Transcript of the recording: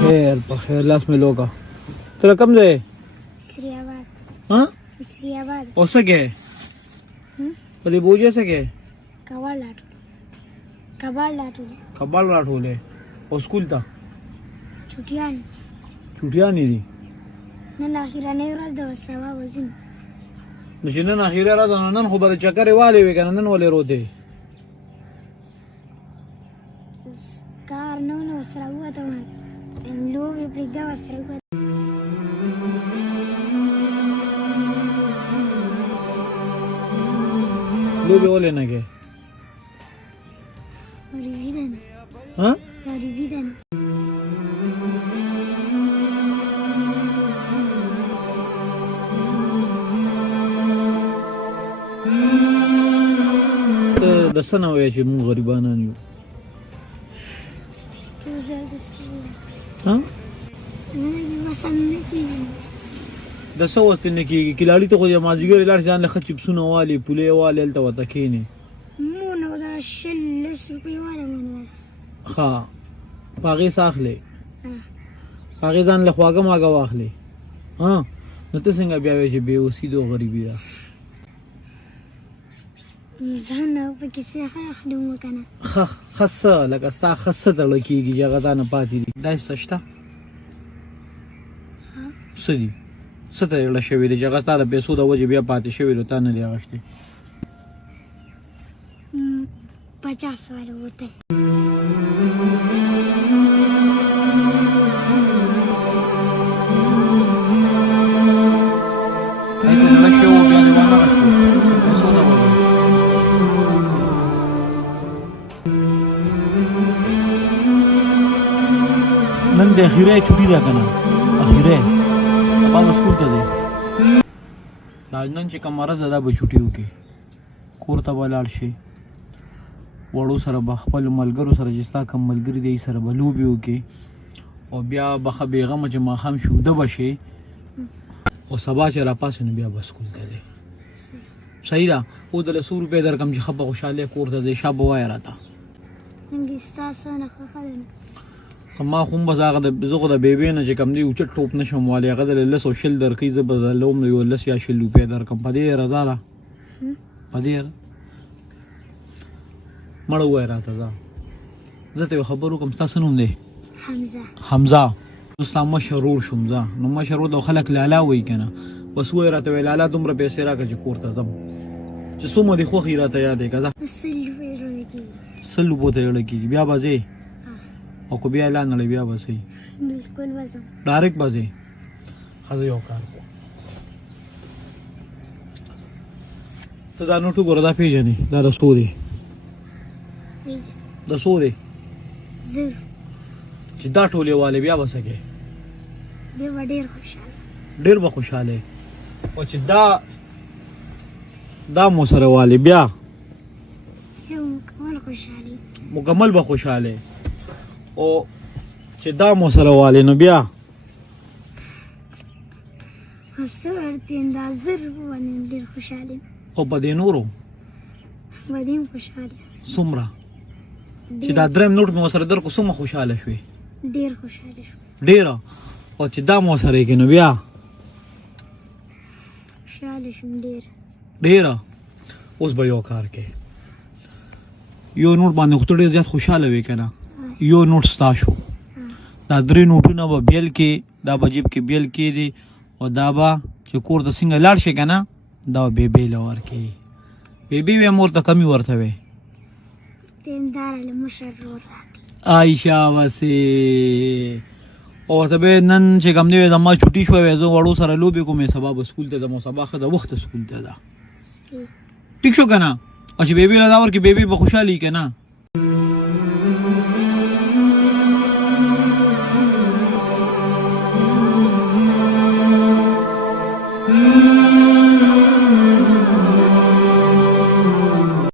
خیر لاس مې لوګه ته کم ځای مصری آباد ها مصری آباد اوسه کې په دې بوجه څه کې کباړ لاټو کباړ راټولې او سکول ته چټیان چټیانې دي نن اخیرانه ورځ د سبا وزن نو چې نن اخیره راځه نن خو به د چکرې والې وي که نه نن ولې روتې کار نه نو سره ووتم لوبې پرېږده ورسره ووتم لوبې ولې نه کې غریبي ده نه ها غریبي ده نه ته د څه نه وایې چې موږ غریبانان یو ها وسن نه کېږي د څه وست نه کېږي کلاړي ته خو د مازدیګر لاړ ځان له ښه چپسونه والې پولې والې هلته ورته کښېنې مونه دا 15 روپۍ واله مونه بس ښه په هغې څه اخلې په هغې ځان له خواږه ماږه واخلې ها نو ته څنګه بیا وایې چې بې وسي او غریبي ده ځان پکې څه اخلم وکنه ښه څه لکه ستا ښه څه تړه کېږي چې هغه تا نه پاتې دي داسې څه شته څه دي څه ته زړه شوي دی چې هغه ستا د پیسو د وجې بیا پاتې شوي نو تا نه دي اخیستې 50 वाला होता है نن د اخیره چوټي ده که نه اخیره سبا به سکول ته دی دا نن چې کوم مرض ده دا به چوټي وکړي کور ته به لاړ شي وړو سره به خپل ملګرو سره چې ستا کوم ملګري دی سره به لوبې وکړي او بیا به ښه بېغمه چې ماښام شي اوده به شي او سبا چې راپاسې نو بیا به سکول ته دی صحیح ده اوس دله 100 روپۍ درکړم چې ښه په خوشحالۍ کور ته ځې شا به وایه راته ستاسو نه ښه ده ما خو هم بس هغه زه خو د بیبۍ نه چې کوم دی اوچت ټوپ نه شم والی هغه دله 10 او 20 درکوي زه به دله هم یو 10 یا 20 روپۍ درکړم په دې رضا ده په دې مړه ووایه راته ځه زه ته یو خبر وکړم ستا څه نوم دی حمزه زه ستا مشر ورور شوم ځه نو مشر ورور ته خلک لالا وایي که نه بس ووایه راته وایي لالا دومره پیسې راکړه چې کور ته ځم چې څومره دې خوښ وي راته یاد یې که ځه 100 روپو ته زړه کېږي بیا به ځې او که بیا اعلان نړۍ بیا به صحیح بالکل وځم ډایرکټ به ځې ښه زه یو کار کوم ته دا نوټ وګوره دا پېژنې دا د څو دی د څو دی چې دا ټولې والی بیا به څه کوې بیا به ډېر خوشحاله ډېر به خوشحاله او چې دا مو سره والی بیا مکمل به خوشحاله او چې دا مو سره والی نو بیا څه ورته دا 1000 باندې ډېر خوشحاله او په دې نورو به دې هم خوشحاله څومره چې دا درېم نوټ مې ورسره درکړو څومره خوشحاله شوې ډېر خوشحاله شوم ډېره او چې دا مو سره یې کې نو بیا خوشحاله شوم ډېره اوس به یو کار کوې یو نوټ باندې خو ته ډېر زیات خوشحاله وې که نه یو نوټ ستا شو دا 3 نوټونه به بیل کې دا به جیب کې بیل کېدي او دا به چې کور ته څنګه لاړ شي که نه دا به بیبۍ له ورکوي بیبۍ به هم ورته کمې ورته وې عایشه بسې او ورته به نن چې کوم دی زما چوټي شوی زه وړو سره لوبې کوم سبا به سکول ته ځم او سبا ښه د وخته سکول ته ده ټیک شو که نه او چې بیبۍ له دا ورکړي بیبۍ به خوشحاله وي که نه